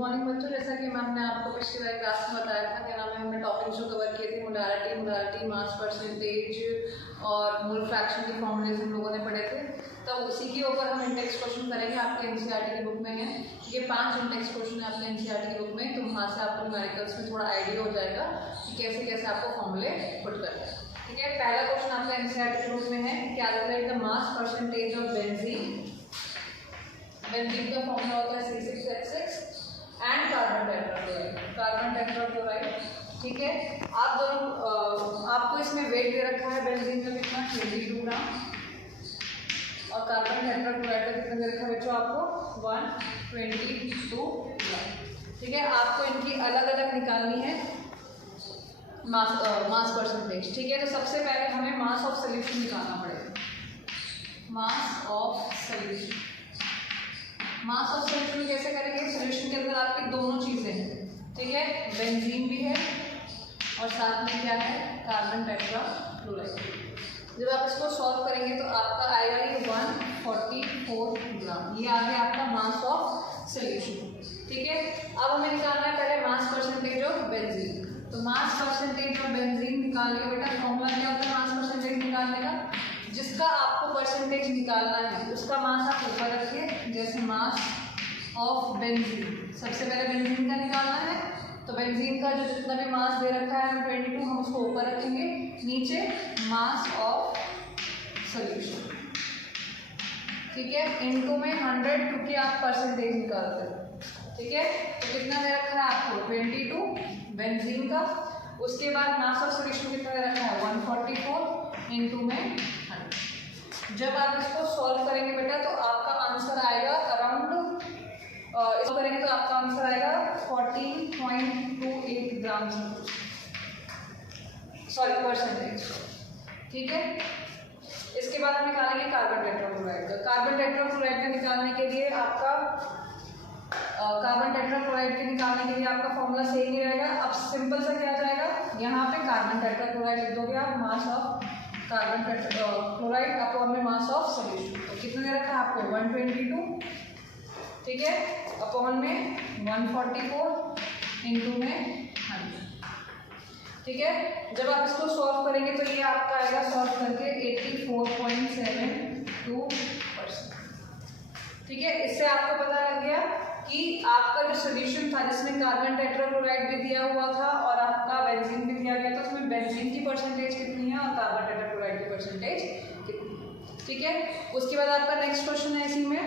Morning बच्चों, जैसा कि मैम ने आपको पिछली बार क्लास में बताया था, क्या नाम है, हमने टॉपिक जो कवर किए थे मोडालिटी, मास परसेंटेज और मोल फ्रैक्शन के फॉर्मूलेज हम लोगों ने पढ़े थे। तो उसी के ऊपर हम इंडेक्स क्वेश्चन करेंगे। आपके एनसीईआरटी की बुक में है ये 5 इंडेक्स क्वेश्चन है आपके एनसीईआरटी की बुक में, तो वहाँ से आपको न्यूमेरिकल्स में थोड़ा आइडिया हो जाएगा कि कैसे कैसे आपको फॉर्मूले पुट करना है। ठीक है, पहला क्वेश्चन आपका एनसीईआरटी की बुक में है, calculate the mass percentage of benzene. Benzene का फॉर्मूला होता है C6H6 एंड कार्बन टेट्राक्लोराइड। ठीक है, आप दोनों आपको इसमें वेट दे रखा है बेंजीन का कितना 22 ग्राम और कार्बन टेट्राक्लोराइड का कितना दे रखा है बच्चों आपको 122 ग्राम। ठीक है, आपको इनकी अलग अलग निकालनी है मास परसेंटेज। ठीक है, तो सबसे पहले हमें मास ऑफ सोल्यूशन निकालना पड़ेगा। Mass of solution, mass of solution कैसे करेंगे? सोल्यूशन के अंदर आपकी दोनों चीज़ें हैं। ठीक है, बेंजीन भी है और साथ में क्या है, कार्बन टेट्राक्लोराइड। जब आप इसको सॉल्व करेंगे तो आपका आएगा ये 144 ग्राम। ये आ गया आपका मास ऑफ सोल्यूशन। ठीक है, अब हमें निकालना है पहले मास परसेंटेज ऑफ बेंजीन। तो मास परसेंटेज ऑफ बेंजीन निकालिए बेटा। फॉर्मूला क्या होता है मास परसेंटेज निकालने का? जिसका आपको परसेंटेज निकालना है उसका मास आप ऊपर रखिए। जैसे मास ऑफ बेंजीन, सबसे पहले बेंजीन का निकालना है, तो बेंजीन का जो जितना भी मास दे रखा है 22, हम उसको ऊपर रखेंगे। नीचे मास ऑफ सोल्यूशन। ठीक है, इनटू में 100 क्योंकि आप परसेंटेज निकालते हो। ठीक है, तो कितना दे रखा है आपको 22 बेंजीन का। उसके बाद मास ऑफ सोल्यूशन कितना दे रखा है 144 इनटू में 100। जब आप इसको सॉल्व करेंगे बेटा तो आपका आंसर आएगा अराउंड, इसको करेंगे तो आपका आंसर आएगा 14.28 ग्राम सॉरी परसेंटेज। ठीक है, इसके बाद हम निकालेंगे कार्बन टेट्राक्लोराइड का। कार्बन टेट्राक्लोराइड का निकालने के लिए आपका फॉर्मूला सेम ही रहेगा। अब सिंपल सा क्या जाएगा, यहाँ पे कार्बन टेट्राक्लोराइड लिख दोगे आप, mass of carbon tetrachloride upon में मास ऑफ सोल्यूशन। तो कितना दे रखा है आपको 122। ठीक है, अपॉन में 144 इनटू में 100। ठीक है, जब आप इसको सॉल्व करेंगे तो ये आपका आएगा सॉल्व करके 84.72%। ठीक है, इससे आपको पता लग गया कि आपका जो सोल्यूशन था जिसमें कार्बन टेट्राक्लोराइड भी दिया हुआ था और आपका बेंजीन भी दिया गया था, उसमें बेंजीन की परसेंटेज कितनी है और कार्बन टेट्राक्लोराइड की परसेंटेज कितनी। ठीक है, उसके बाद आपका नेक्स्ट क्वेश्चन है इसी में।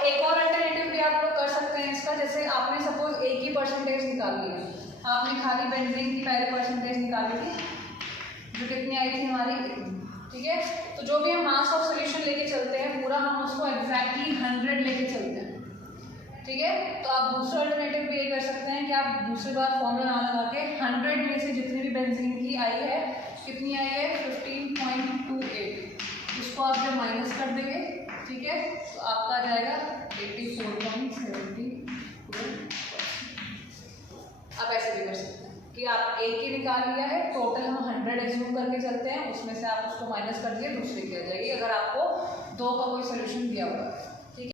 एक और अल्टरनेटिव भी आप लोग कर सकते हैं इसका। जैसे आपने सपोज एक ही परसेंटेज निकाली है, आपने खाली बेंजीन की पहले परसेंटेज निकाली थी जो कितनी आई थी हमारी। ठीक है, तो जो भी हम मास ऑफ सोल्यूशन लेके चलते हैं पूरा हम उसको एग्जैक्टली 100 लेके चलते हैं। ठीक है, तो आप दूसरा अल्टरनेटिव भी ये कर सकते हैं कि आप दूसरी बार फॉर्मूला ना लगा के 100 में से जितनी भी बेंजीन की आई है, कितनी आई है 15.28, उसको आप जब माइनस कर देंगे, ठीक है, तो आपका आ जाएगा 84.72। आप ऐसे भी कर सकते हैं कि आप एक ही निकाल लिया है, टोटल हम 100 एज्यूम करके चलते हैं, उसमें से आप उसको माइनस कर दिए, दूसरी की आ जाएगी अगर आपको 2 का कोई सोल्यूशन दिया हुआ है। ठीक है,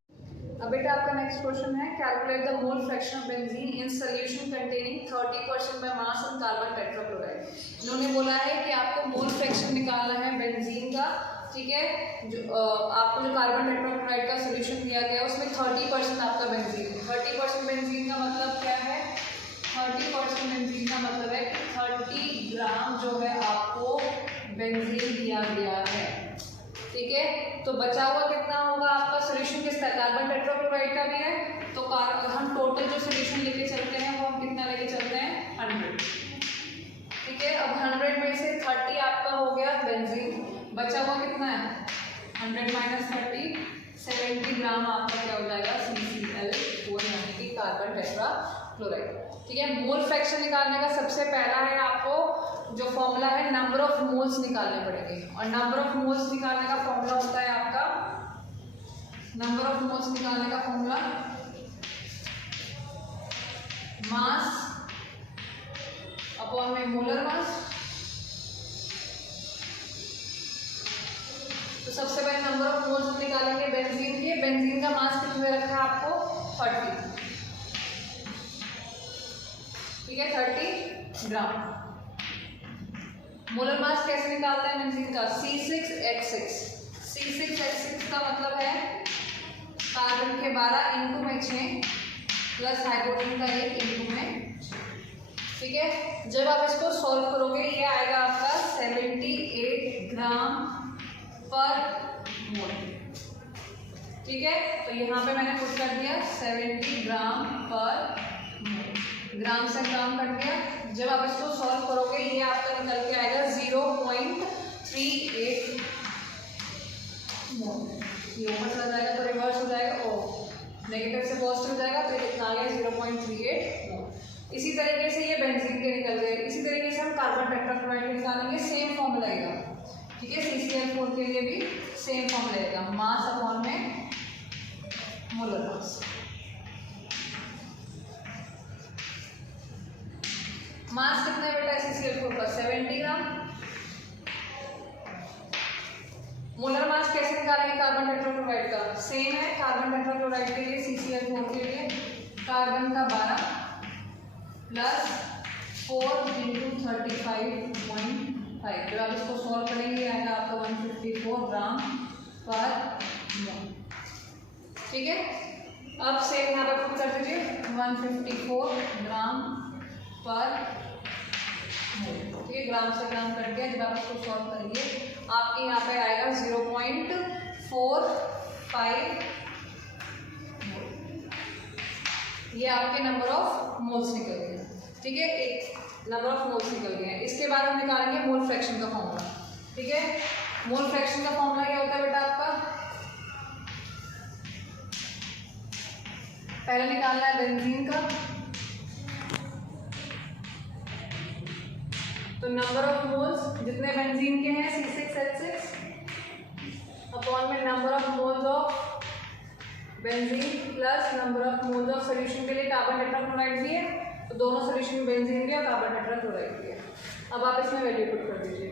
अब बेटा आपका नेक्स्ट क्वेश्चन है, calculate the mole fraction of benzene in solution containing 30% by mass of carbon tetrachloride. इन्होंने बोला है कि आपको मोल फ्रैक्शन निकालना है बेंजीन का। ठीक है, जो आपको जो कार्बन टेट्राक्लोराइड का सोल्यूशन दिया गया है उसमें 30% आपका बेंजीन है। 30% बेंजीन का मतलब क्या है? 30% बेंजीन का मतलब है कि 30 ग्राम जो है आपको बेंजीन दिया गया है। ठीक है, तो बचा हुआ कितना होगा आपका सोल्यूशन किसका? कार्बन टेट्राक्लोराइड का भी है, तो हम टोटल जो सोल्यूशन लेके चलते हैं वो हम कितना लेके चलते हैं 100। ठीक है, अब 100 में से 30 आपका हो गया बेंजीन, बचा हुआ कितना है 100 माइनस 30, 70 ग्राम आपका क्या हो जाएगा CCl4 यानी कि कार्बन टेट्राक्लोराइड। ठीक है, मोल फ्रैक्शन निकालने का सबसे पहला है आपको जो फॉर्मूला है नंबर ऑफ मोल्स निकालने पड़ेंगे, और नंबर ऑफ मोल्स निकालने का फॉर्मूला होता है आपका, नंबर ऑफ मोल्स निकालने का फॉर्मूला मास अपॉन में मोलर मास। तो सबसे पहले नंबर ऑफ मोल्स निकालेंगे बेंजीन के। बेंजीन का मास कितना रखा है आपको 30। ठीक है, 30 ग्राम। मोलर मास कैसे निकालते हैं बेंजीन का? C6H6। C6H6 का मतलब है कार्बन के 12 इंटू में 6 प्लस हाइड्रोजन का 1 इंटू में, ठीक है। जब आप इसको सॉल्व करोगे ये आएगा आपका 78 ग्राम पर मोल, ठीक है। तो यहाँ पे मैंने पुट कर दिया 70 ग्राम पर मोल, ग्राम से ग्राम कट गया। जब आप इसको सॉल्व करोगे ये आपका निकल के आएगा 0.38 मोल। ये ऊपर चला जाएगा तो रिवर्स हो जाएगा, और नेगेटिव से पॉजिटिव हो जाएगा, तो ये कितना आ गया 0.38 मोल। इसी तरीके से ये बेंजीन के निकल गए। इसी तरीके से हम कार्बन टेट्राक्लोराइड के निकालेंगे, सेम फॉर्मूला आएगा, ठीक है। CCl4 के लिए भी सेम फॉर्मूला आएगा, मास अपॉन में मोलर मास। मास कितना है बेटा CCl4 का? 70 ग्राम। मोलर मास कैसे निकालेंगे कार्बन टेट्राक्लोराइड का? सेम है, कार्बन टेट्राक्लोराइड के लिए CCl4 के लिए कार्बन का 12 प्लस 4 इंटू 35.5। जब आप इसको सॉल्व करेंगे आएगा आपका 154 ग्राम पर मोल, ठीक है। अब सेम यहाँ पर पुट कर दीजिए 154 ग्राम पर मोल, ठीक है। ग्राम से ग्राम कट गया। जब आप इसको सॉल्व करेंगे आपके यहाँ पे आएगा 0.45 मोल। ये आपके नंबर ऑफ मोल्स निकल गए, ठीक है। एक नंबर ऑफ मोल्स निकल गए हैं। इसके बाद हम निकालेंगे मोल फ्रैक्शन का फॉर्मूला, ठीक है। मोल फ्रैक्शन का फॉर्मूला क्या होता है बेटा आपका? पहले निकालना है बेंजीन का, तो नंबर ऑफ मोल्स जितने बेंजीन के हैं C6H6 अपॉन में number of moles of benzene plus number of moles of solution के लिए कार्बन टेट्राक्लोराइड भी है, तो दोनों सॉल्यूशन में बेंजीन भी और कार्बन टेट्राक्लोराइड भी है। अब आप इसमें वैल्यू पुट कर दीजिए।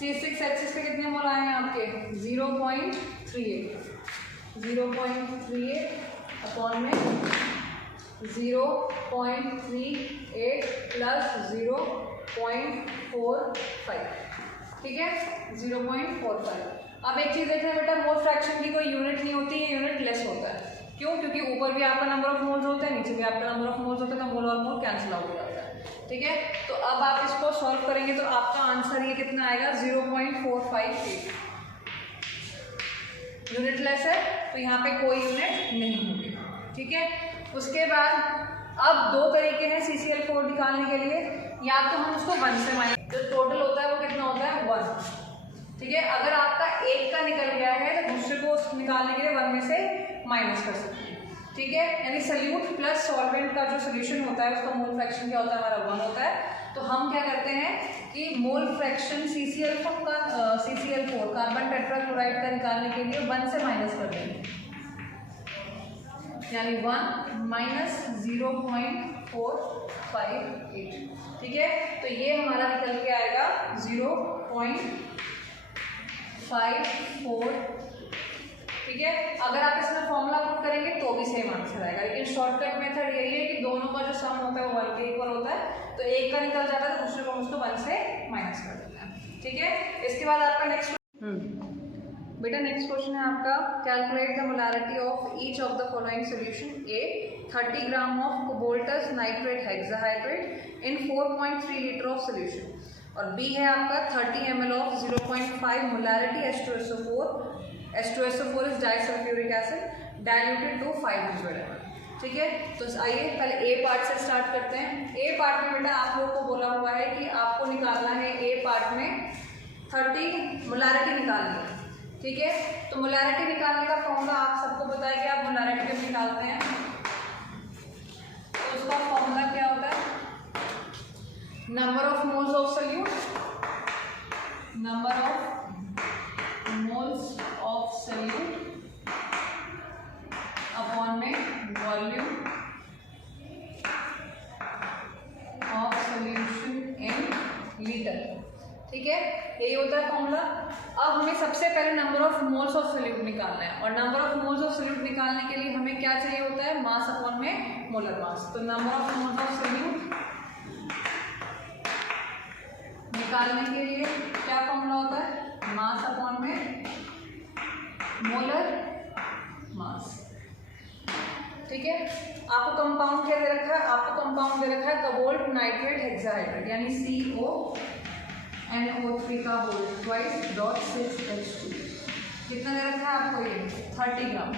C6H6 पे कितने मोल आए हैं आपके? 0.38 अपॉन में 0.38 प्लस 0.45, ठीक है, 0.45। अब एक चीज़ देखें बेटा, मोल फ्रैक्शन की कोई यूनिट नहीं होती है, यूनिट लेस होता है। क्यों? क्योंकि ऊपर भी आपका नंबर ऑफ मोल्स होता है, नीचे भी आपका नंबर ऑफ मोल्स होता है, तो मोल और मोल कैंसिल आउट हो जाता है, ठीक है। तो अब आप इसको सॉल्व करेंगे तो आपका आंसर ये कितना आएगा? 0.458। यूनिट लेस है तो यहाँ पे कोई यूनिट नहीं होगी, ठीक है। उसके बाद अब दो तरीके हैं CCl4 निकालने के लिए। या तो हम उसको 1 से माइनस, जो टोटल होता है वो कितना होता है? 1, ठीक है। अगर आपका एक का निकल गया है तो दूसरे को निकालने के लिए 1 में से माइनस कर सकते हैं, ठीक है। यानी सल्यूट प्लस सॉल्वेंट का जो सोल्यूशन होता है उसका मोल फ्रैक्शन क्या होता है? हमारा 1 होता है। तो हम क्या करते हैं कि mole fraction CCl4 carbon tetrachloride का निकालने के लिए 1 से माइनस कर देंगे, यानी 1 माइनस 0.458, ठीक है। तो ये हमारा निकल के आएगा 0.54, ठीक है। अगर आप इसमें फॉर्मूला पुट करेंगे तो भी सेम आंसर आएगा, लेकिन शॉर्टकट मेथड यही है कि दोनों का जो सम होता है वो 1 के इक्वल होता है। तो एक का निकल जाता है तो दूसरे को हम उसको 1 से माइनस कर देते हैं, ठीक है। इसके बाद आपका नेक्स्ट बेटा नेक्स्ट क्वेश्चन है आपका, calculate the molarity of each of the following solution. A 30 gram of cobaltous nitrate hexahydrate in 4.3 litre of solution, और बी है आपका 30 ml of 0.5 molarity H2SO4 is disulphuric acid diluted to 500 ml, ठीक है। तो आइए पहले ए पार्ट से start करते हैं। ए पार्ट में बेटा आप लोगों को बोला हुआ है कि आपको निकालना है ए पार्ट में 30 मोलारिटी निकालनी है, ठीक है। तो मोलारिटी निकालने का फॉर्मूला आप सबको पता है कि आप मोलारिटी जब निकालते हैं तो उसका फॉर्मूला क्या होता है? Number of moles of solute, number of moles of solute upon में volume of solution in litre, ठीक है। यही होता है फॉर्मूला। अब हमें सबसे पहले number of moles of solute निकालना है, और number of moles of solute निकालने के लिए हमें क्या चाहिए होता है? मास अपॉन में मोलर मास। तो number of moles of solute निकालने के लिए क्या फॉर्मूला होता है, मास अपॉन में मोलर मास। ठीक है, आपको कंपाउंड क्या दे रखा है, आपको कंपाउंड दे रखा है कोबाल्ट नाइट्रेट हेक्साहाइड्रेट यानी CONO3 का होल ट्वाइस डॉट 6H2। कितना दे रखा है आपको, ये 30 ग्राम।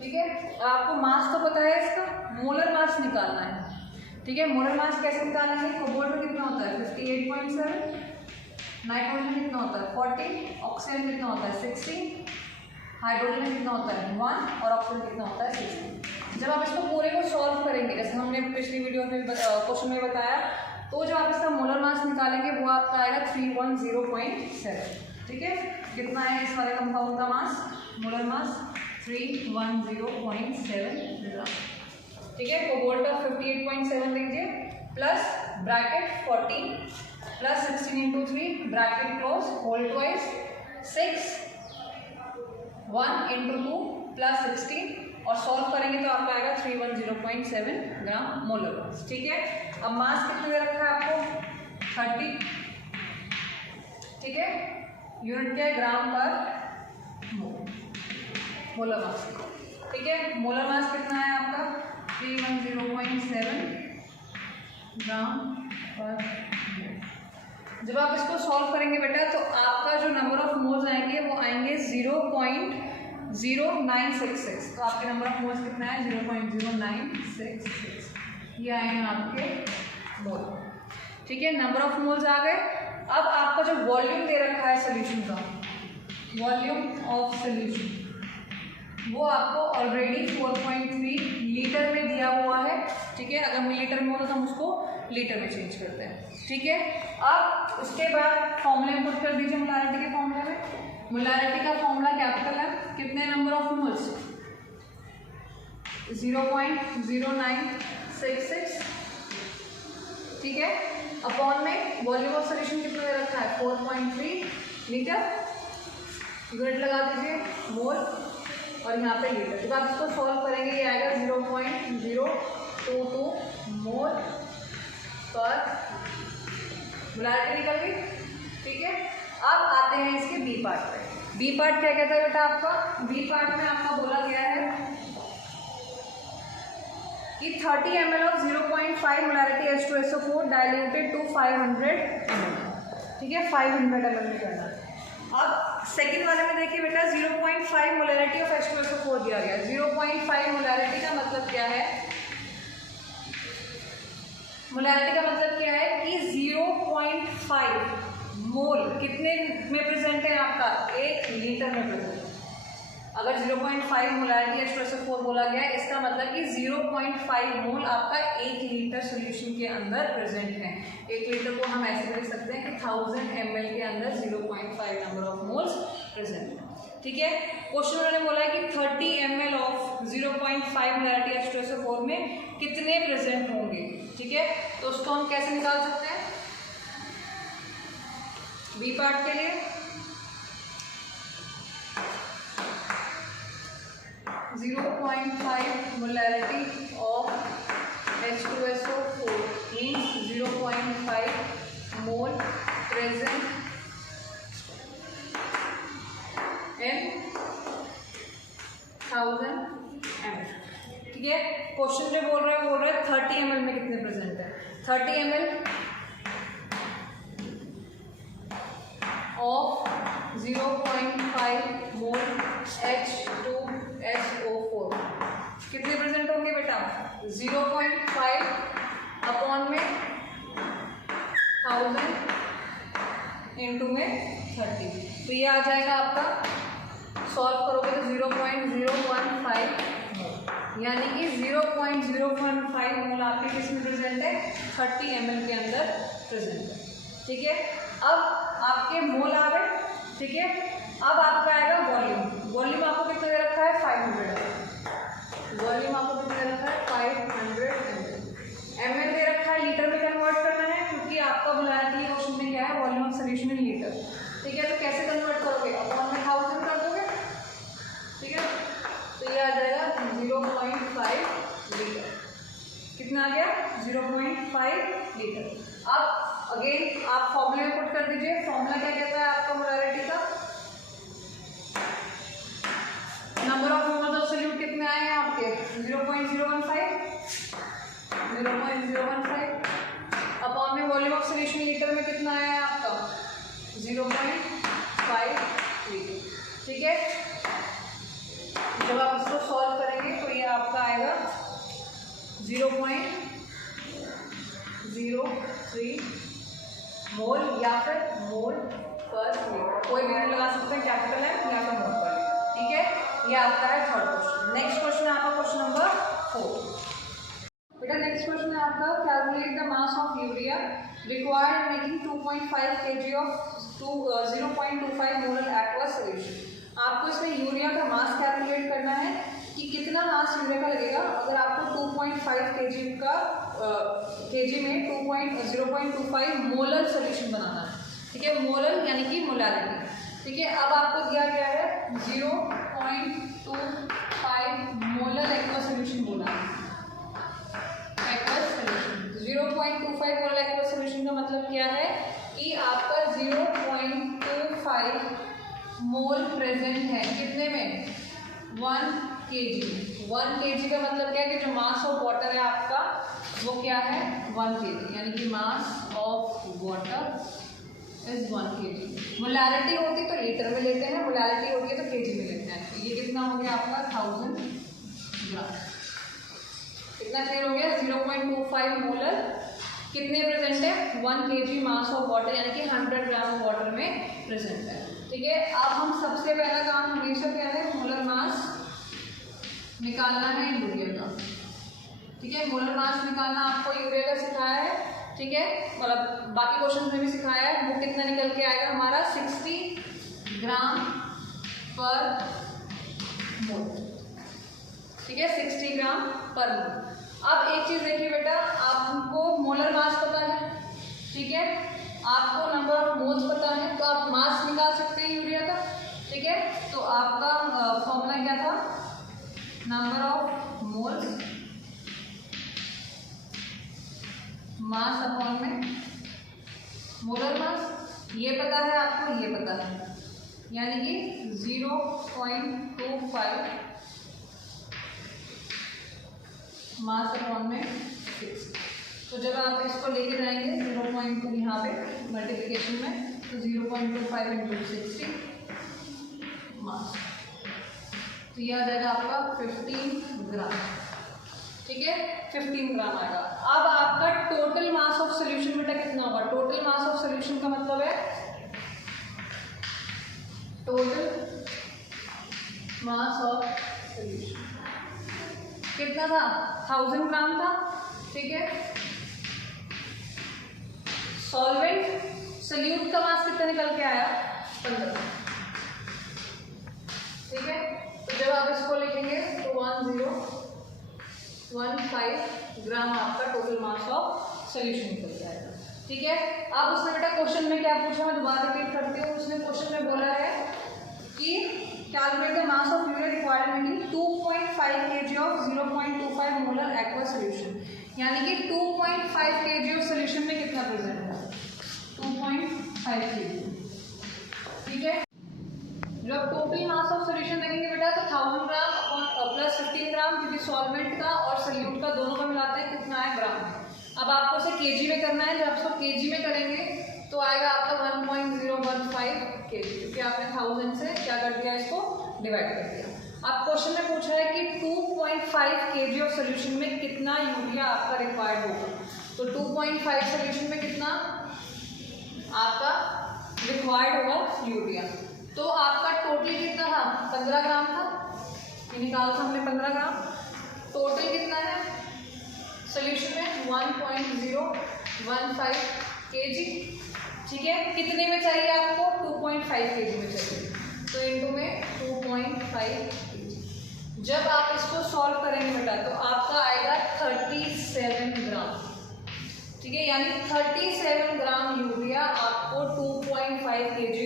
ठीक है, आपको मास तो पता है, इसका मोलर मास निकालना है। ठीक है, मोलर मास कैसे निकालना है, कोबाल्ट में कितना होता है 58.7, नाइट्रोजन में कितना होता है 40, ऑक्सीजन में कितना होता है 60, हाइड्रोजन में कितना होता है 1 और ऑक्सीजन कितना होता है 60। जब आप इसको पूरे को सॉल्व करेंगे, जैसे हमने पिछली वीडियो में क्वेश्चन में बताया, तो जब आप इसका मोलर मास निकालेंगे वो आपका आएगा 310.7। ठीक है, कितना है इस वाले कंपाउंड का मास, मोलर मास 310.7 ग्राम। ठीक है, कोबाल्ट का 58.7 लीजिए plus bracket 40 plus 16 into 3 bracket close whole twice 6 1 into 2 plus 16 और सॉल्व करेंगे तो आपका आएगा 310.7 ग्राम मोलर मास। ठीक है, अब मास कितना दे रखा है आपको 30। ठीक है, यूनिट क्या है ग्राम पर मोल, मोलर मास। ठीक है, मोलर मास कितना है आपका 310.7 ग्राम पर मोल। जब आप इसको सॉल्व करेंगे बेटा तो आपका जो नंबर ऑफ मोल्स आएंगे वो आएंगे 0.0966। तो आपके नंबर ऑफ मोल्स कितना है 0.0966, ये आएंगे आपके मोल। ठीक है, नंबर ऑफ मोल्स आ गए। अब आपका जो वॉल्यूम दे रखा है सोल्यूशन का, वॉल्यूम ऑफ सोल्यूशन वो आपको ऑलरेडी 4.3 लीटर में दिया हुआ है। ठीक है, अगर मिलीलीटर में होता तो हम उसको लीटर में चेंज करते हैं। ठीक है, अब उसके बाद फॉर्मूले में पुट कर दीजिए मोलारिटी के फॉर्मूले में। मोलारिटी का फॉर्मूला कैपिटल है, कितने नंबर ऑफ मोल्स 0.0966। ठीक है, अपॉन में वॉल्यूम ऑफ सोल्यूशन कितना दे रखा है 4.3 लीटर, यूनिट लगा दीजिए मोल और यहाँ पे लीटर। जब आप इसको सॉल्व करेंगे ये आएगा 0.022 मोल पर मोलारिटी निकल गई। ठीक है, अब आते हैं इसके बी पार्ट पे। बी पार्ट क्या कहता है बेटा आपका, बी पार्ट में आपका बोला गया है कि 30 ml of 0.5 molarity H2SO4 diluted to 500 ml। ठीक है, 500 ml में करना है। अब सेकंड वाले में देखिए बेटा 0.5 मोलारिटी ऑफ H2SO4 दिया गया। 0.5 मोलारिटी का मतलब क्या है, मोलारिटी का मतलब क्या है कि 0.5 मोल कितने में प्रेजेंट है आपका 1 लीटर में प्रेजेंट है। अगर 0.5 मोलारिटी H2SO4 बोला गया है, इसका मतलब कि 0.5 मोल आपका 1 लीटर सोल्यूशन के अंदर प्रेजेंट है। 1 लीटर को हम ऐसे लिख सकते हैं कि 1000 ml के अंदर 0.5 नंबर ऑफ मोल्स प्रेजेंट है। ठीक है, क्वेश्चन उन्होंने बोला है कि 30 ml ऑफ 0.5 मोलारिटी H2SO4 में कितने प्रेजेंट होंगे। ठीक है, तो उसको हम कैसे निकाल सकते हैं बी पार्ट के लिए, 0.5 molarity of H2SO4 means 0.5 mole present in 1000 ml। ठीक है, क्वेश्चन जो बोल रहा है 30 ml में कितने प्रेजेंट है। 30 ml of 0.5 मोल H2SO4 कितने प्रेजेंट होंगे बेटा 0.5 अपॉन में 1000 इंटू में 30। तो ये आ जाएगा आपका, सॉल्व करोगे तो 0.015 मोल, यानी कि 0.015 मोल आपके किस में प्रेजेंट है 30 ml के अंदर प्रेजेंट है। ठीक है, अब आपके मोल आ गए। ठीक है, अब आपका आएगा वॉल्यूम। वॉल्यूम आपको कितना दे रखा है 500 है। वॉल्यूम आपको कितना दे रखा है 500 ml। ml दे रखा है, लीटर में कन्वर्ट करना है क्योंकि आपका मोलारिटी क्वेश्चन में क्या है volume of solution in litre. ठीक है, तो कैसे कन्वर्ट करोगे, अपॉन में 1000 कर दोगे। ठीक है, तो ये आ जाएगा 0.5 लीटर। कितना आ गया 0.5 लीटर। अब अगेन आप फॉर्मूले में पुट कर दीजिए। फॉर्मूला क्या कहता है आपका मोलारिटी का? Number of moles of solute कितने आए हैं आपके? 0.015 अपॉन में वॉल्यूम ऑफ सोल्यूशन लीटर में कितना आया है आपका? 0.5 लीटर। ठीक है, जब आप इसको सॉल्व करेंगे तो ये आपका आएगा 0.03 मोल या फिर मोल पर लीटर, कोई भी लगा सकते हैं, कैपिटल है या फिर मोल पर लीटर। ठीक है, ये आपका है थर्ड क्वेश्चन। नेक्स्ट क्वेश्चन है आपका क्वेश्चन नंबर 4। बेटा नेक्स्ट क्वेश्चन है आपका, calculate the mass of urea required making 2.5 kg of 0.25 molar aqueous solution. आपको इसमें यूरिया का मास कैलकुलेट करना है कि कितना मास यूरिया का लगेगा अगर आपको 2.5 kg का kg में 0.25 मोलर सॉल्यूशन बनाना है। ठीक है, मोलर यानी कि मोलारिटी। ठीक है, अब आपको दिया गया है 0.25 मोलर एक्वस सॉल्यूशन बोला है। Aqueous solution 0.25 molar aqueous solution का मतलब क्या है कि आपका 0.25 मोल प्रेजेंट है कितने में? 1 kg। 1 kg का मतलब क्या है कि जो मास ऑफ वाटर है आपका वो क्या है? 1 kg, यानी कि mass of water is 1 kg। Molarity होती तो लीटर में लेते हैं, मोलारिटी होती है तो केजी में लेते हैं। तो ये कितना हो गया आपका? 1000 ग्राम। कितना क्लियर हो गया? 0.25 मोलर कितने प्रेजेंट है? 1 kg मास ऑफ वाटर, यानी कि 100 ग्राम वाटर में प्रेजेंट है। ठीक है, अब हम सबसे पहला काम हमेशा क्या है? मोलर मास निकालना है यूरिया का। ठीक है, मोलर मास निकालना आपको यूरिया का सिखाया है। ठीक है, मतलब बाकी क्वेश्चन में भी सिखाया है। वो कितना निकल के आएगा हमारा? 60 ग्राम पर मोल। ठीक है, 60 ग्राम पर मोल। अब एक चीज देखिए बेटा, आपको मोलर मास पता है, ठीक है, आपको नंबर ऑफ मोल्स पता है, तो आप मास निकाल सकते हैं यूरिया का। ठीक है, तो आपका फॉर्मूला क्या था? Number of moles mass upon में मोलर मास। ये पता है आपको, ये पता है, यानी कि 0.25 मास अपॉन में 6। तो जब आप इसको लेके जाएंगे 0. यहाँ पे मल्टीप्लिकेशन में, तो 0.25 इंटू 60 मास, तो ये आ जाएगा आपका 15 ग्राम। ठीक है, 15 ग्राम आएगा। अब आपका टोटल मास ऑफ सोल्यूशन बेटा कितना होगा? टोटल मास ऑफ सोल्यूशन का मतलब है टोटल मास ऑफ सोल्यूशन कितना था? 1000 ग्राम था। ठीक है, सॉल्वेंट सोल्यूट का मास कितना निकल के आया? 15। ठीक है, तो जब आप इसको लिखेंगे तो 1015 ग्राम आपका टोटल मास ऑफ सोल्यूशन निकल जाएगा। ठीक है, अब उसने बेटा क्वेश्चन में क्या पूछा, मैं दोबारा रिपीट करती हूँ। उसने क्वेश्चन में बोला है कि calculate the mass of urea required making 2.5 kg of 0.25 molar aqua solution, यानी कि 2.5 kg ऑफ सोल्यूशन में कितना प्रेजेंट है? 2.5 kg। ठीक है, जब टोटल मास ऑफ सोल्यूशन देखेंगे बेटा तो 1000 ग्राम प्लस 15 ग्राम, क्योंकि सॉल्वेंट का और सोल्यूट का दोनों का मिलाते हैं कितना है? ग्राम में। अब आपको इसे केजी में करना है। जब आप इसको केजी में करेंगे तो आएगा आपका 1.015 kg, क्योंकि आपने 1000 से क्या कर दिया? इसको डिवाइड कर दिया। अब क्वेश्चन में पूछा है कि 2.5 kg ऑफ सोल्यूशन में कितना यूरिया आपका रिक्वायर्ड होगा। तो 2.5 सोल्यूशन में कितना आपका रिक्वायर्ड होगा यूरिया? तो आपका टोटल कितना था? 15 ग्राम था, ये निकाला था हमने 15 ग्राम। टोटल कितना है सोल्यूशन में? 1.015 kg। ठीक है, कितने में चाहिए आपको? 2.5 kg में चाहिए, तो इनटू में 2.5 kg। जब आप इसको सॉल्व करेंगे बेटा तो आपका आएगा 37 ग्राम। ठीक है, यानी 37 ग्राम यूरिया आपको 2.5 kg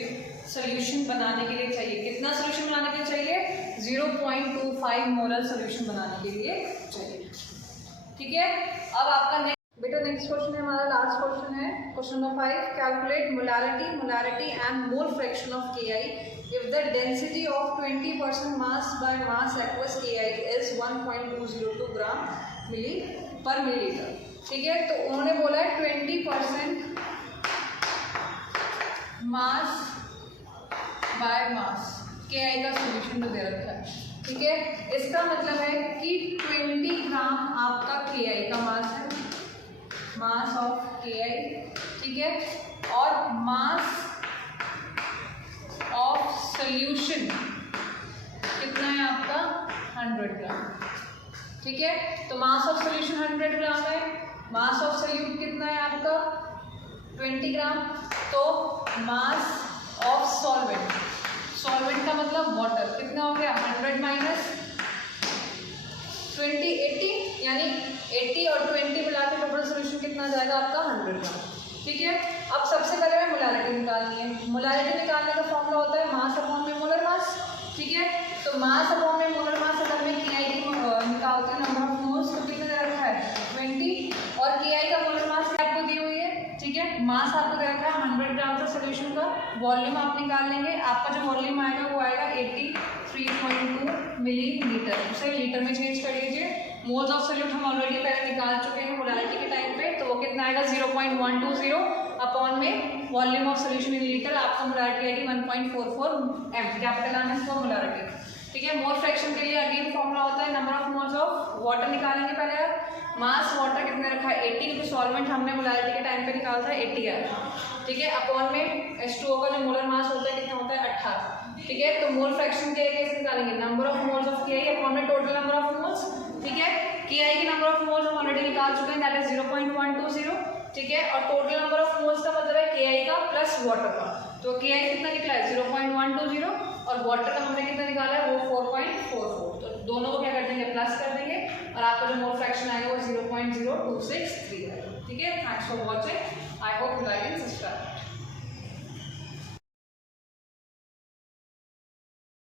सोल्यूशन बनाने के लिए चाहिए। कितना सोल्यूशन बनाने के लिए चाहिए? 0.25 मोलर सोल्यूशन बनाने के लिए चाहिए। ठीक है, अब आपका बेटा नेक्स्ट क्वेश्चन है हमारा, लास्ट क्वेश्चन है question number 5। Calculate molarity and mole fraction of Ki if the density of 20% mass by mass aqueous Ki is 1.202 ग्राम मिली पर मिलीलीटर। ठीक है, तो उन्होंने बोला है 20% मास बाय मास Ki का सोल्यूशन तो दे रखा है। ठीक है, इसका मतलब है कि 20 ग्राम आपका Ki का मास है, मास ऑफ Ki। ठीक है, और मास ऑफ सोल्यूशन कितना है आपका 100 ग्राम। ठीक है, तो मास ऑफ सोल्यूशन 100 ग्राम है, मास ऑफ सोल्यूट कितना है आपका 20 ग्राम। तो मास ऑफ सॉल्वेंट, सॉल्वेंट का मतलब वाटर, कितना हो गया 100 माइनस 20 80, यानी 80 और 20 मिला के टोटल सोल्यूशन कितना जाएगा आपका 100 ग्राम। ठीक है, अब सबसे पहले हमें मोलारिटी निकालनी है। मोलारिटी निकालने का फॉर्मूला होता है मास अपॉन में मोलर मास। ठीक है, तो मास अपॉन में मोलर मास अगर मैं Ki की निकालते हैं नंबर ऑफ मोल्स, तो कितना दे रखा है 20, और Ki का मोलर मास आपको दी हुई है। ठीक है, मास आपको दे रखा है 100 ग्राम का सोल्यूशन का। वॉल्यूम आप निकाल लेंगे, आपका जो वॉल्यूम आएगा वो आएगा 83.2 मिलीलीटर। उसे लीटर में चेंज कर लीजिए। मोल्स ऑफ सोल्यूट हम ऑलरेडी पहले निकाल चुके हैं मोलारिटी के टाइम पे, तो वो कितना आएगा 0.120 अपॉन में volume of solution in litre. आपको मोलारिटी आएगी 1.44 m, capital M S for molarity. ठीक है, मोल फ्रैक्शन के लिए अगेन फॉर्मूला होता है number of moles of water निकालेंगे पहले आप। मास वाटर कितने रखा है 80, क्योंकि सॉल्वेंट हमने मोलारिटी के टाइम पे निकाला था 80 है। ठीक है, अपॉन में H2O का जो मोलर मास होता है कितना होता है 18। ठीक है, तो मोल फ्रैक्शन के कैसे निकालेंगे, number of moles of Ki upon में टोटल नंबर ऑफ मोल्स। ठीक है, Ki की नंबर ऑफ मोल्स हम ऑलरेडी निकाल चुके हैं, दैट इज 0.120। ठीक है, और टोटल नंबर ऑफ मोल्स का मतलब है Ki का प्लस वाटर का। तो Ki कितना निकला है 0.120, और वाटर का हमने कितना निकाला है वो 4.44। तो दोनों को क्या कर देंगे प्लस कर देंगे, और आपका जो मोल फ्रैक्शन आएगा वो 0.0263 है। ठीक है, thanks for watching, I hope you like and subscribe.